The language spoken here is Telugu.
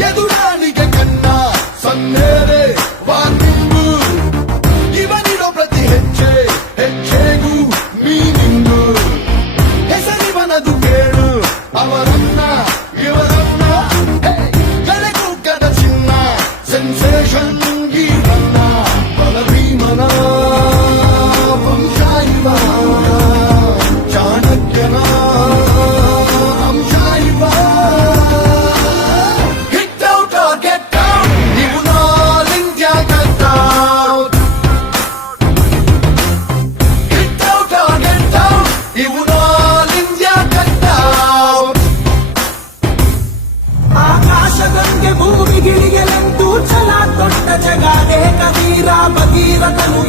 ಎದುರಾಳಿಗೆ ಕನ್ನ ಸನ್ನೇರೆ ವಾರ್ನಿಂಗು ಇವನಿರೋ ಪ್ರತಿ ಹೆಜ್ಜೆ ಹೆಜ್ಜೆಗೂ ಮೀನಿಂಗು ಹೆಸರಿವನದು ಕೇಳು ಅವರನ್ನ ಇವರನ್ನ ಹೇ, ಕಲೆಗೂಕದ ಚಿನ್ನ ಸೆನ್ಸೇಷನ್ భూమిగిలిగలంటూ చలా తొట్ట జగాడే కదీరా బగీరథను